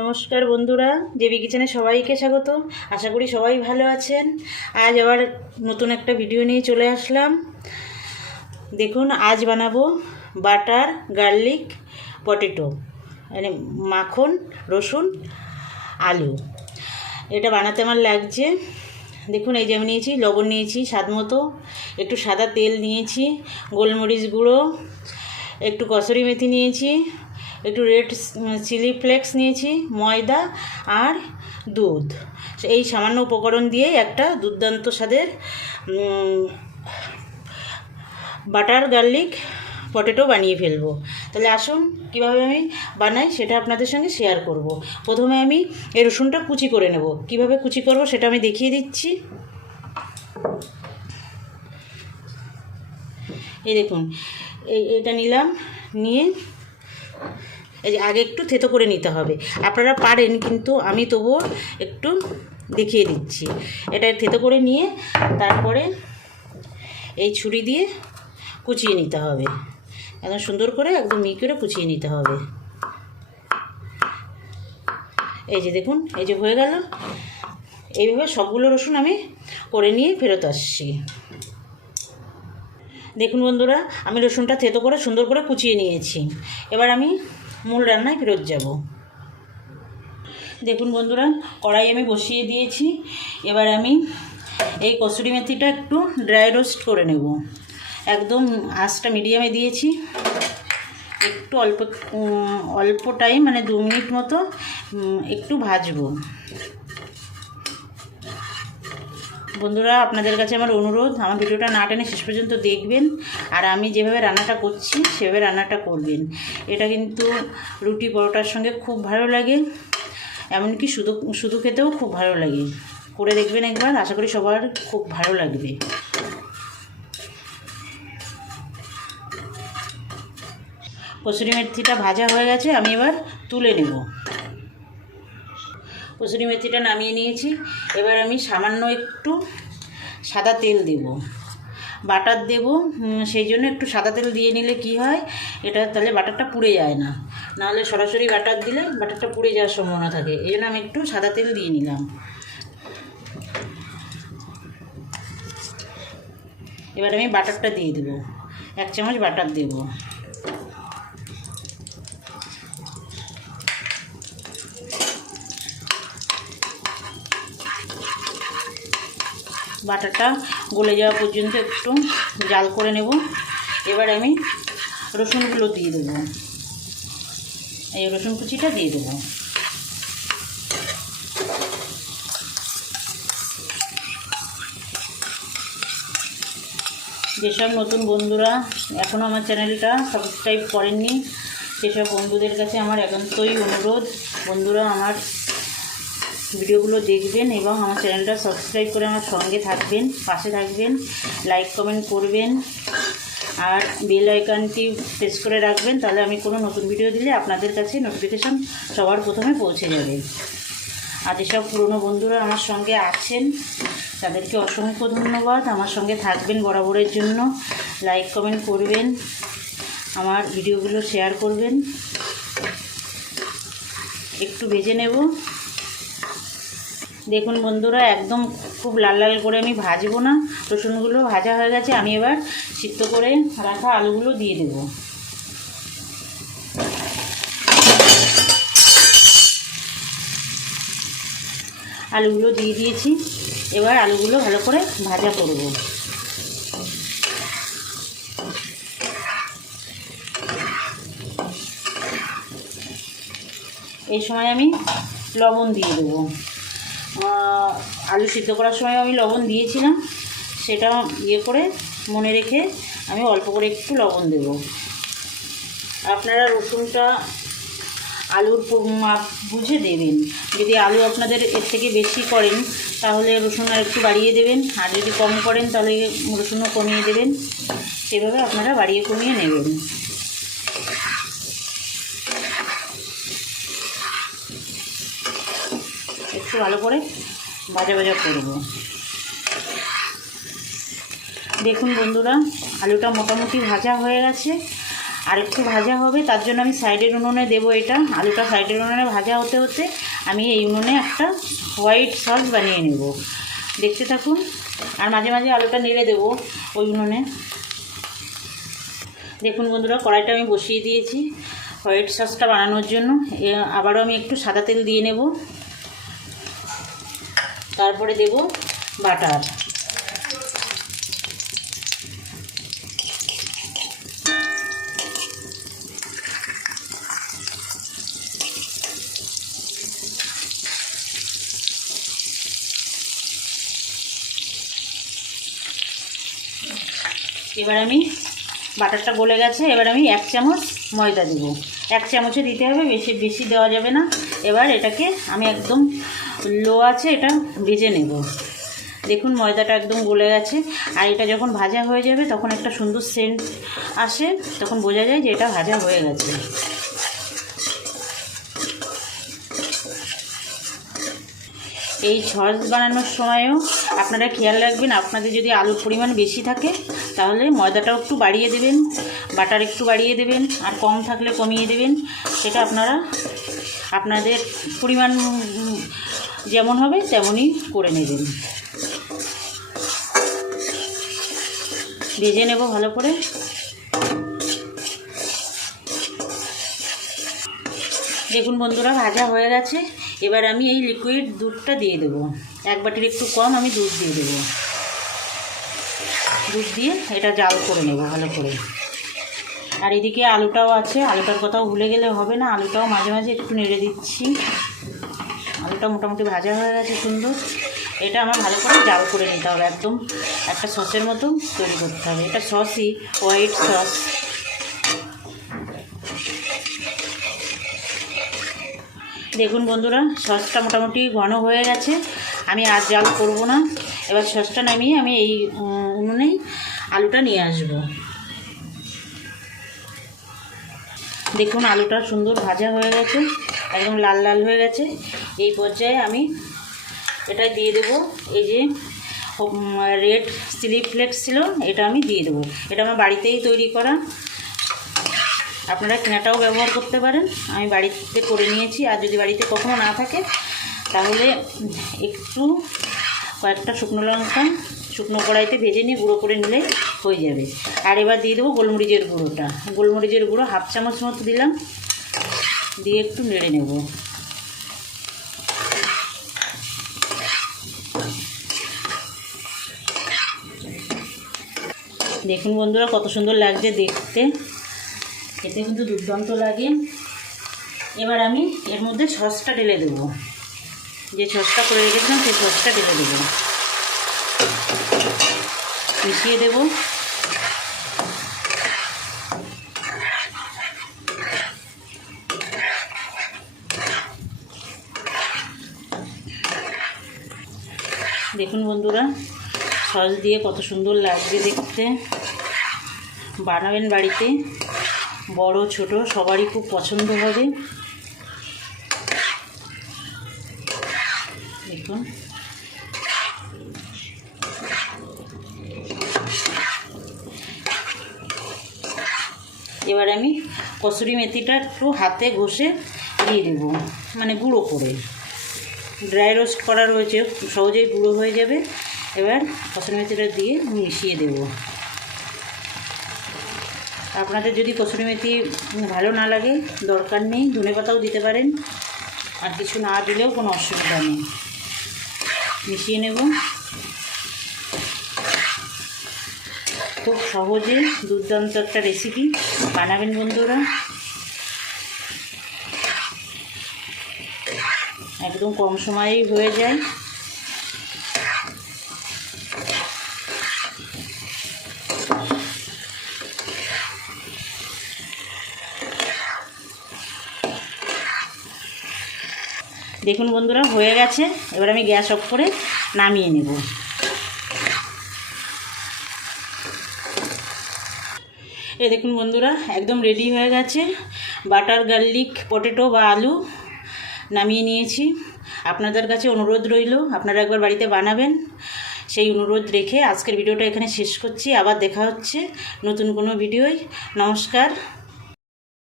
নমস্কার বন্ধুরা, জেবি কিচেনে সবাইকে স্বাগত। আশা করি সবাই ভালো আছেন। আজ আবার নতুন একটা ভিডিও নিয়ে চলে আসলাম। দেখুন, আজ বানাবো বাটার গার্লিক পটেটো, মানে মাখন রসুন আলু। এটা বানাতে আমার লাগছে, দেখুন এই যে আমি নিয়েছি লবণ, নিয়েছি স্বাদ মতো, একটু সাদা তেল নিয়েছি, গোলমরিচ গুঁড়ো, একটু কসুরি মেথি নিয়েছি, একটু রেড চিলি ফ্লেক্স নিয়েছি, ময়দা আর দুধ। এই সামান্য উপকরণ দিয়ে একটা দুর্দান্ত স্বাদের বাটার গার্লিক পটেটো বানিয়ে ফেলবো। তাহলে আসুন কীভাবে আমি বানাই সেটা আপনাদের সঙ্গে শেয়ার করব। প্রথমে আমি এই রসুনটা কুচি করে নেব। কিভাবে কুচি করব সেটা আমি দেখিয়ে দিচ্ছি। এই দেখুন, এটা নিলাম, নিয়ে এই যে আগে একটু থেতো করে নিতে হবে। আপনারা পারেন, কিন্তু আমি তবুও একটু দেখিয়ে দিচ্ছি। এটা থেতো করে নিয়ে তারপরে এই ছুরি দিয়ে কুচিয়ে নিতে হবে, একদম সুন্দর করে, একদম মিহি করে কুচিয়ে নিতে হবে। এই যে দেখুন, এই যে হয়ে গেল। এইভাবে সবগুলো রসুন আমি করে নিয়ে ফেরত আসছি। দেখুন বন্ধুরা, আমি রসুনটা থেতো করে সুন্দর করে কুচিয়ে নিয়েছি। এবার আমি মূল রান্নায় ফেরত যাব। দেখুন বন্ধুরা, কড়াই আমি বসিয়ে দিয়েছি। এবার আমি এই কসুরি মেথিটা একটু ড্রাই রোস্ট করে নেব। একদম আঁচটা মিডিয়ামে দিয়েছি। একটু অল্প টাইম, মানে 2 মিনিট মতো একটু ভাজবো। বন্ধুরা, আপনাদের কাছে আমার অনুরোধ, আমার ভিডিওটা না টেনে শেষ পর্যন্ত দেখবেন, আর আমি যেভাবে রান্নাটা করছি সেভাবে রান্নাটা করবেন। এটা কিন্তু রুটি পরোটার সঙ্গে খুব ভালো লাগে, এমনকি শুধু খেতেও খুব ভালো লাগে। করে দেখবেন একবার, আশা করি সবার খুব ভালো লাগবে। কসুরি মেথিটা ভাজা হয়ে গেছে, আমি এবার তুলে নেব। কসুরি মেথিটা নামিয়ে নিয়েছি। এবার আমি সামান্য একটু সাদা তেল দেব, বাটার দেব। সেই জন্য একটু সাদা তেল দিয়ে নিলে কি হয়, এটা তাহলে বাটারটা পুড়ে যায় না। নাহলে সরাসরি বাটার দিলে বাটারটা পুড়ে যাওয়ার সম্ভাবনা থাকে। এই জন্য আমি একটু সাদা তেল দিয়ে নিলাম। এবার আমি বাটারটা দিয়ে দেবো, 1 চামচ বাটার দেব। বাটারটা গলে যাওয়া পর্যন্ত একটু জাল করে নেব। এবার আমি রসুনগুলো দিয়ে দেবো, এই রসুন কুচিটা দিয়ে দেবো। যেসব নতুন বন্ধুরা এখনও আমার চ্যানেলটা সাবস্ক্রাইব করেননি, সেসব বন্ধুদের কাছে আমার একান্তই অনুরোধ, বন্ধুরা আমার ভিডিওগুলো দেখবেন এবং আমার চ্যানেলটা সাবস্ক্রাইব করে আমার সঙ্গে থাকবেন, পাশে থাকবেন, লাইক কমেন্ট করবেন, আর বেল আইকনটি প্রেস করে রাখবেন। তাহলে আমি কোনো নতুন ভিডিও দিলে আপনাদের কাছে নোটিফিকেশান সবার প্রথমে পৌঁছে যাবে। আর যেসব পুরনো বন্ধুরা আমার সঙ্গে আছেন তাদেরকে অসংখ্য ধন্যবাদ। আমার সঙ্গে থাকবেন বরাবরের জন্য, লাইক কমেন্ট করবেন, আমার ভিডিওগুলো শেয়ার করবেন। একটু ভেজে নেব। দেখুন বন্ধুরা, একদম খুব লাল লাল করে আমি ভাজবো না, রসুনগুলো ভাজা হয়ে গেছে। আমি এবার সিদ্ধ করে রাখা আলুগুলো দিয়ে দেব। আলুগুলো দিয়ে দিয়েছি। এবার আলুগুলো ভালো করে ভাজা করব। এই সময় আমি লবণ দিয়ে দেবো। আলু সিদ্ধ করার সময় আমি লবণ দিয়েছিলাম, সেটা করে মনে রেখে আমি অল্প করে একটু লবণ দেব। আপনারা রসুনটা আলুর মাপ বুঝে দেবেন। যদি আলু আপনাদের এর থেকে বেশি করেন তাহলে রসুন আর একটু বাড়িয়ে দেবেন, আর যদি কম করেন তাহলে রসুনও কমিয়ে দেবেন। সেভাবে আপনারা বাড়িয়ে কমিয়ে নেবেন। একটু ভালো করে ভাজা ভাজা করব। দেখুন বন্ধুরা, আলুটা মোটামুটি ভাজা হয়ে গেছে। আর একটু ভাজা হবে, তার জন্য আমি সাইডের উনুনে দেবো এটা। আলুটা সাইডের উনুনে ভাজা হতে হতে আমি এই উনুনে একটা হোয়াইট সস বানিয়ে নেব। দেখতে থাকুন, আর মাঝে মাঝে আলুটা নেড়ে দেবো ওই উনুনে। দেখুন বন্ধুরা, কড়াইটা আমি বসিয়ে দিয়েছি হোয়াইট সসটা বানানোর জন্য। আবারও আমি একটু সাদা তেল দিয়ে নেব, তারপরে দেব বাটার। এবার আমি বাটারটা গলে গেছে, এবার আমি 1 চামচ ময়দা দেবো। 1 চামচে দিতে হবে, বেশি বেশি দেওয়া যাবে না। এবার এটাকে আমি একদম লো আছে এটা ভেজে নেব। দেখুন ময়দাটা একদম গলে গেছে, আর এটা যখন ভাজা হয়ে যাবে তখন একটা সুন্দর সেন্ট আসে, তখন বোঝা যায় যে এটা ভাজা হয়ে গেছে। এই সস বানানোর সময়ও আপনারা খেয়াল রাখবেন, আপনাদের যদি আলুর পরিমাণ বেশি থাকে তাহলে ময়দাটাও একটু বাড়িয়ে দেবেন, বাটার একটু বাড়িয়ে দেবেন, আর কম থাকলে কমিয়ে দেবেন। সেটা আপনারা আপনাদের পরিমাণ যেমন হবে তেমনই করে নেবেন। ভেজে নেব ভালো করে। দেখুন বন্ধুরা, ভাজা হয়ে গেছে। এবার আমি এই লিকুইড দুধটা দিয়ে দেবো, 1 বাটির একটু কম আমি দুধ দিয়ে দেবো। দুধ দিয়ে এটা জাল করে নেব ভালো করে। আর এদিকে আলুটাও আছে, আলুটার কথাও ভুলে গেলে হবে না, আলুটাও মাঝে মাঝে একটু নেড়ে দিচ্ছি। আলুটা মোটামুটি ভাজা হয়ে গেছে সুন্দর। এটা আমার ভালো করে জাল করে নিতে হবে, একদম একটা সসের মতো তৈরি করতে হবে। এটা সসই, হোয়াইট সস। দেখুন বন্ধুরা, সসটা মোটামুটি ঘন হয়ে গেছে, আমি আর জাল করব না। এবার সসটা নামিয়ে আমি এই উনুনেই আলুটা নিয়ে আসব। দেখুন আলুটা সুন্দর ভাজা হয়ে গেছে, একদম লাল লাল হয়ে গেছে। এই পর্যায়ে আমি এটা দিয়ে দেব, এই যে রেড চিলি ফ্লেক্স ছিল এটা আমি দিয়ে দেবো। এটা আমার বাড়িতেই তৈরি করা, আপনারা কেনাটাও ব্যবহার করতে পারেন। আমি বাড়িতে করে নিয়েছি, আর যদি বাড়িতে কখনো না থাকে তাহলে একটু কয়েকটা শুকনো লঙ্কা শুকনো কড়াইতে ভেজে নিয়ে গুঁড়ো করে নিলে হয়ে যাবে। আর এবার দিয়ে দেবো গোলমরিচের গুঁড়োটা। গোলমরিচের গুঁড়ো 1/2 চামচ মতো দিলাম, দিয়ে একটু নেড়ে নেব। দেখুন বন্ধুরা, কত সুন্দর লাগছে দেখতে, খেতে কিন্তু দুর্দান্ত লাগে। এবার আমি এর মধ্যে সসটা ঢেলে দেবো, যে সসটা করে রেখেছিলাম সেই সসটা ঢেলে দেবো, মিশিয়ে দেব। দেখুন বন্ধুরা, সস দিয়ে কত সুন্দর লাগছে দেখতে। বানাবেন বাড়িতে, বড় ছোট সবারই খুব পছন্দ হবে। দেখুন এবার আমি কসুরি মেথিটা একটু হাতে ঘষে দিয়ে দেবো, মানে গুঁড়ো করে। ড্রাই রোস্ট করা রয়েছে, সহজেই গুঁড়ো হয়ে যাবে। এবার কসুরি মেথিটা দিয়ে মিশিয়ে দেব। আপনাদের যদি কসুরি মেথি ভালো না লাগে দরকার নেই, ধনেপাতাও দিতে পারেন, আর কিছু না দিলেও কোনো অসুবিধা নেই। মিশিয়ে নেব। খুব সহজে দুর্দান্ত একটা রেসিপি, বানাবেন বন্ধুরা, একদম কম সময়েই হয়ে যায়। দেখুন বন্ধুরা, হয়ে গেছে। এবার আমি গ্যাস অফ করে নামিয়ে নেব। এই দেখুন বন্ধুরা, একদম রেডি হয়ে গেছে বাটার গার্লিক পটেটো বা আলু। নামিয়ে নিয়েছি। আপনাদের কাছে অনুরোধ রইল, আপনারা একবার বাড়িতে বানাবেন। সেই অনুরোধ রেখে আজকের ভিডিওটা এখানে শেষ করছি। আবার দেখা হচ্ছে নতুন কোনো ভিডিওয়। নমস্কার।